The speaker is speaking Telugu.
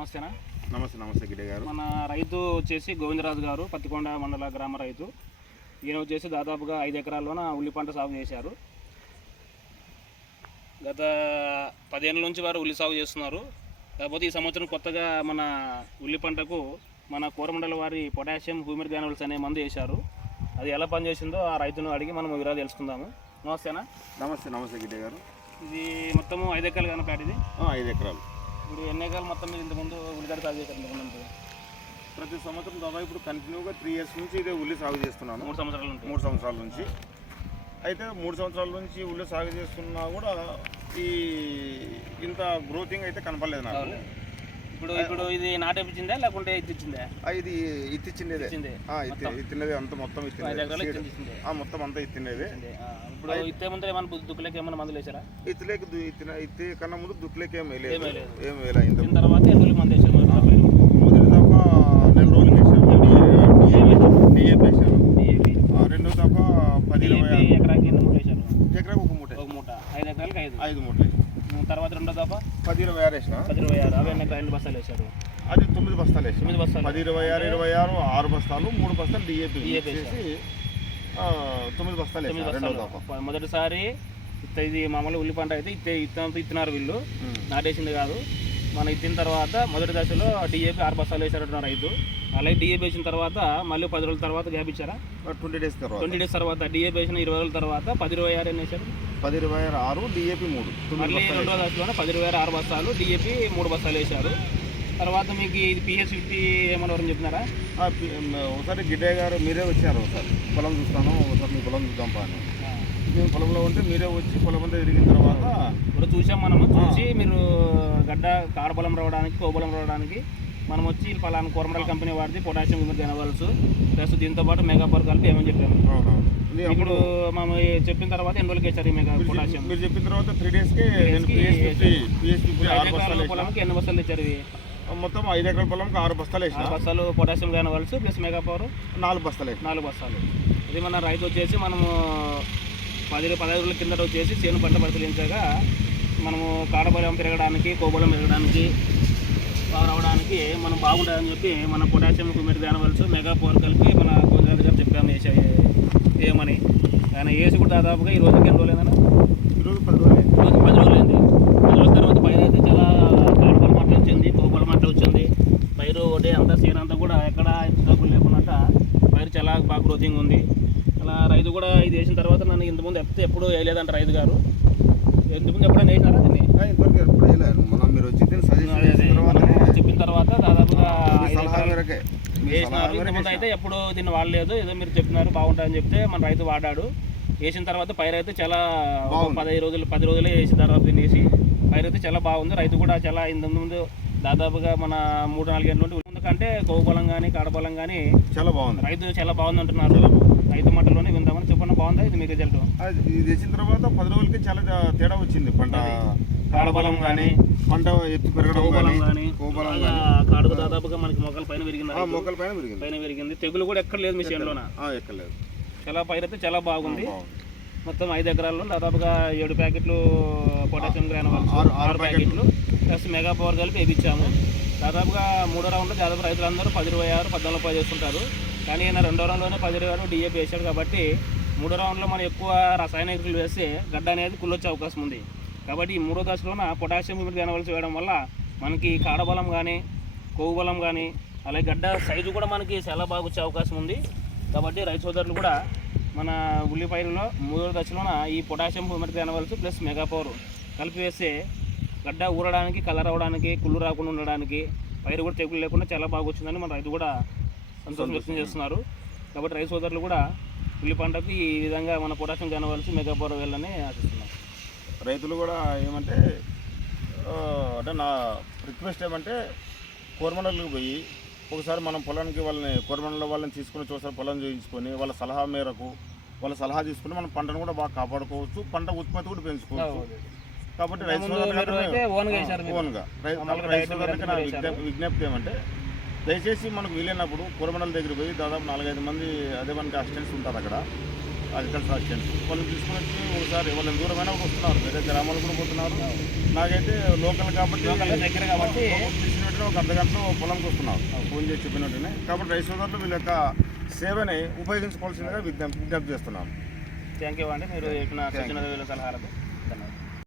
నమస్తేనా. నమస్తే గిడ్డ గారు. మన రైతు వచ్చేసి గోవిందరాజు గారు, పత్తికొండ మండల గ్రామ రైతు. ఈయన వచ్చేసి దాదాపుగా 5 ఎకరాల్లోన ఉల్లి పంట సాగు చేశారు. గత 10 ఏళ్ళ నుంచి వారు ఉల్లి సాగు చేస్తున్నారు. కాకపోతే ఈ సంవత్సరం కొత్తగా మన ఉల్లి పంటకు మన కోరమండల వారి పొటాషియం హ్యూమిడ్ గ్రాన్యూల్స్ అనే మందు వేశారు. అది ఎలా పనిచేసిందో ఆ రైతును అడిగి మనం వివరాలు తెలుసుకుందాము. నమస్తేనా. నమస్తే గిడ్డ గారు. ఇది మొత్తము 5 ఎకరాలు కానీ ప్యాట్ ఇది 5 ఎకరాలు. ఇప్పుడు ఎన్ని ఎకరాలు మొత్తం మీరు ఇంతకుముందు ఉల్లిగడ్డ సాగు చేశారు? ప్రతి సంవత్సరం దాదాపు ఇప్పుడు కంటిన్యూగా 3 ఇయర్స్ నుంచి ఇదే ఉల్లి సాగు చేస్తున్నాను. 3 సంవత్సరాల నుంచి. అయితే 3 సంవత్సరాల నుంచి ఉల్లి సాగు చేస్తున్నా కూడా ఇంత గ్రోతింగ్ అయితే కనపడలేదు నాకు. ఇప్పుడు ఇది నాటేపించిందా లేకుంటే ఇచ్చిందా? ఇది ఇత్తిచ్చిండేదే. ఇత్తినదే అంత మొత్తం మొత్తం అంతా ఇత్తినదే. ఇప్పుడు ఇత్తే ముందు ఏమన్నా దుక్కులేక ఏమన్నా మందులు వేసారా? ఇత్తి కన్నా ముందు దుక్కులేక ఏం వేయలేదు. తర్వాత ఎన్ని రోజులు మందు వేసారు? మొదటి దాకా 4 రోజులు వేసాను డిఏపి వేసాను. రెండో దాకా 10-20 ఎకరాకి ఎన్ని మూట వేసారు? ఎకరాకి ఒక మూట. 5 ఎకరాలకి 5 మూటలు. తర్వాత రెండో దాకా 10-26 వేసిన. 10-26 అవి ఎన్ని 2 బస్తాలు వేసారు? అది 9 బస్తాలు వేసాను. 9 బస్తాలు. 10-26 6 బస్తాలు, 3 బస్తాలు డిఏపి వేసి 9 బస్తాలు వేసాను రెండో దాకా. మొదటిసారి ఇది మామూలు ఉల్లి పంట అయితే ఇత్తినారు వీళ్ళు, నాటేసింది కాదు. మనం ఇచ్చిన తర్వాత మొదటి దశలో డిఏపి 6 బస్తాలు వేసారంటున్నారు రైతు. అలాగే డిఏపి వేసిన తర్వాత మళ్ళీ 10 రోజుల తర్వాత గ్యాప్ ఇచ్చారా? 20 డేస్ తర్వాత డిఏపి వేసిన 20 రోజుల తర్వాత 10-26 ఎన్ని వేసారు? 10-26 డిఏపి 3. మళ్ళీ రెండో దశలోనే 10-26 బస్తాలు డిఏపి 3 బస్తాలు వేశారు. తర్వాత మీకు ఇది PH50 ఏమన్నా ఎవరైనా చెప్పినారా? ఒకసారి గిడ్డే గారు మీరే వచ్చారు. ఒకసారి పొలం చూస్తాను, ఒకసారి మీ పొలం చూద్దాం పా అని. మేము పొలంలో ఉంటే మీరే వచ్చి పొలం అంతా తిరిగిన తర్వాత ఇప్పుడు చూసాం. మనము చూసి మీరు గడ్డ కాడబలం రావడానికి, కోబలం రావడానికి మనం వచ్చి పలానా కోరమండల్ కంపెనీ వాడితే పొటాషియం హ్యూమిడ్ గ్రాన్యూల్స్ ప్లస్ దీంతో పాటు మెగాపవర్ కలిపి ఏమని చెప్పాము. ఇప్పుడు మనం చెప్పిన తర్వాత ఎన్ని రోజులకి వేసారు ఈ మెగా పొటాషియం? మీరు చెప్పిన తర్వాత 3 డేస్కి పొలంకి ఎన్ని బస్తాలు ఇచ్చారు? ఇవి మొత్తం 5 ఎకరాల పొలంకి 6 బస్తాలు వేసిన. 6 బస్తాలు పొటాషియం గ్రాన్యూల్స్ ప్లస్ మెగాపవర్ 4 బస్తాలు. 4 బస్తాలు. ఇది మన రైతు వచ్చేసి మనము 10-15 రోజుల కిందట వచ్చేసి చేను పంట పరిశీలించగా మనము కాడబలం పెరగడానికి, కోబలం పెరగడానికి, రావడానికి మనం బాగుంటుందని చెప్పి మన పొటాషియం హ్యూమిడ్ గ్రాన్యూల్స్ మెగాపవర్ కలిపి మన గోవిందరాజు గారు చెప్పాము వేయమని. ఆయన వేసి కూడా దాదాపుగా ఈ రోజుకి ఎన్ని రోజులు అయిందన్నా? ఈరోజు 10 రోజులు. 10 రోజులు అయింది. 10 రోజుల తర్వాత పైరు అయితే చాలా కాడబలం మట్ట వచ్చింది, కోబలం మట్ట వచ్చింది. పైరు ఒకటి అంతా సేను అంతా కూడా ఎక్కడ తగ్గులు లేకున్నట్ట పైరు చాలా బాగా గ్రోతింగ్ ఉంది. అలా రైతు కూడా ఇది వేసిన తర్వాత నన్ను ఇంతకుముందు ఎప్పుడు వేయలేదంట రైతు గారు. ఇంతకుముందు ఎప్పుడైనా వేసినారా దీన్ని? ఇంతవరకు ఎప్పుడు వేయలేదు. మనం మీరు వచ్చి చెప్పిన తర్వాత దాదాపుగా వేసినారు. ఇంతకుముందు అయితే ఎప్పుడు దీన్ని వాడలేదు. ఏదో మీరు చెప్పినారు బాగుంటుందని చెప్తే మన రైతు వాడాడు. వేసిన తర్వాత పైరు అయితే చాలా 10 రోజులే వేసిన తర్వాత దీన్ని వేసి పైరు అయితే చాలా బాగుంది. రైతు కూడా చాలా ఇంతకుముందు దాదాపుగా మన 3-4 గంటల నుండి ఎందుకంటే కోబలం కానీ కాడబలం కానీ చాలా బాగుంది. రైతు చాలా బాగుంది అంటున్నారు. రైతు మట్టలోనే విందామని చెప్పండి. బాగుందా ఇది మీ రిజల్ట్? ఇది వేసిన తర్వాత 10 రోజులకి చాలా తేడా వచ్చింది. పంట కాడబలం కానీ, పంట ఎత్తు పెరగడం కానీ, కాడుకు దాదాపుగా మనకి మొక్కల పైన విరిగింది. తెగులు కూడా ఎక్కడ లేదు మీ చేనులోన. ఎక్కలేదు. చాలా పైరు అయితే చాలా బాగుంది. మొత్తం 5 ఎకరాల్లో దాదాపుగా 7 ప్యాకెట్లు పొటాషియం గ్రాన్యూల్స్, 6 ప్యాకెట్లు ప్లస్ మెగాపవర్ కలిపి వేయించాము. దాదాపుగా 3వ రౌండ్లో దాదాపు రైతులందరూ 10-26, 14 చేస్తుంటారు. కానీ ఈయన 2వ రౌండ్లోనే 10-26 డిఏపి వేసాడు. కాబట్టి 3వ రౌండ్లో మనం ఎక్కువ రసాయన ఎరువులు వేస్తే గడ్డ అనేది కుళ్ళొచ్చే అవకాశం ఉంది. కాబట్టి ఈ 3వ దశలోన పొటాషియం హ్యూమిడ్ గ్రాన్యూల్స్ వేయడం వల్ల మనకి కాడబలం కానీ, కొవ్వు బలం కానీ, అలాగే గడ్డ సైజు కూడా మనకి చాలా బాగా వచ్చే అవకాశం ఉంది. కాబట్టి రైతు సోదరులు కూడా మన ఉల్లిపైరులో 3వ దశలోన ఈ potassium humid granules plus mega power కలిపి వేస్తే గడ్డ ఊరడానికి, కలర్ అవ్వడానికి, కుళ్ళు రాకుండా ఉండడానికి, పైరు కూడా తెగులు లేకుండా చాలా బాగా వచ్చిందని మన రైతు కూడా సంతోషం వ్యక్తం చేస్తున్నారు. కాబట్టి రైతు సోదరులు కూడా ఉల్లి పంటకు ఈ విధంగా మన పొటాషియం గ్రాన్యూల్స్ మెగాపవర్ వెళ్ళని ఆశిస్తున్నారు. రైతులు కూడా ఏమంటే అంటే నా రిక్వెస్ట్ ఏమంటే కోరమండలకు పోయి ఒకసారి మనం పొలానికి కోరమండల వాళ్ళని తీసుకుని చూసారి పొలం చూపించుకొని వాళ్ళ సలహా మేరకు సలహా తీసుకుని మనం పంటను కూడా బాగా కాపాడుకోవచ్చు, పంట ఉత్పత్తి కూడా పెంచుకోవచ్చు. కాబట్టి రైతు విజ్ఞప్తి ఏమంటే దయచేసి మనకు వీలైనప్పుడు కోరమండల దగ్గర పోయి దాదాపు 4-5 మంది అదే మనకి అసిస్టెంట్స్ ఉంటారు. అక్కడ అగ్రికల్చర్ అసిస్టెంట్ వాళ్ళని తీసుకుని వచ్చి ఒకసారి వాళ్ళని దూరమైనా వస్తున్నారు, వేరే గ్రామాలు కూడా పోతున్నారు. నాకైతే లోకల్ కాబట్టి దగ్గర కాబట్టి తీసిన వెంటనే ఒక అర్ధ గంటలో పొలంకి వస్తున్నారు ఫోన్ చేసి చెప్పిన వెంటనే. కాబట్టి రైతు సోదరులు వీళ్ళ యొక్క సేవని ఉపయోగించుకోవాల్సిందిగా విజ్ఞప్తి చేస్తున్నాను. థ్యాంక్ యూ అండి, మీరు చెప్పిన సూచన సలహాలకు.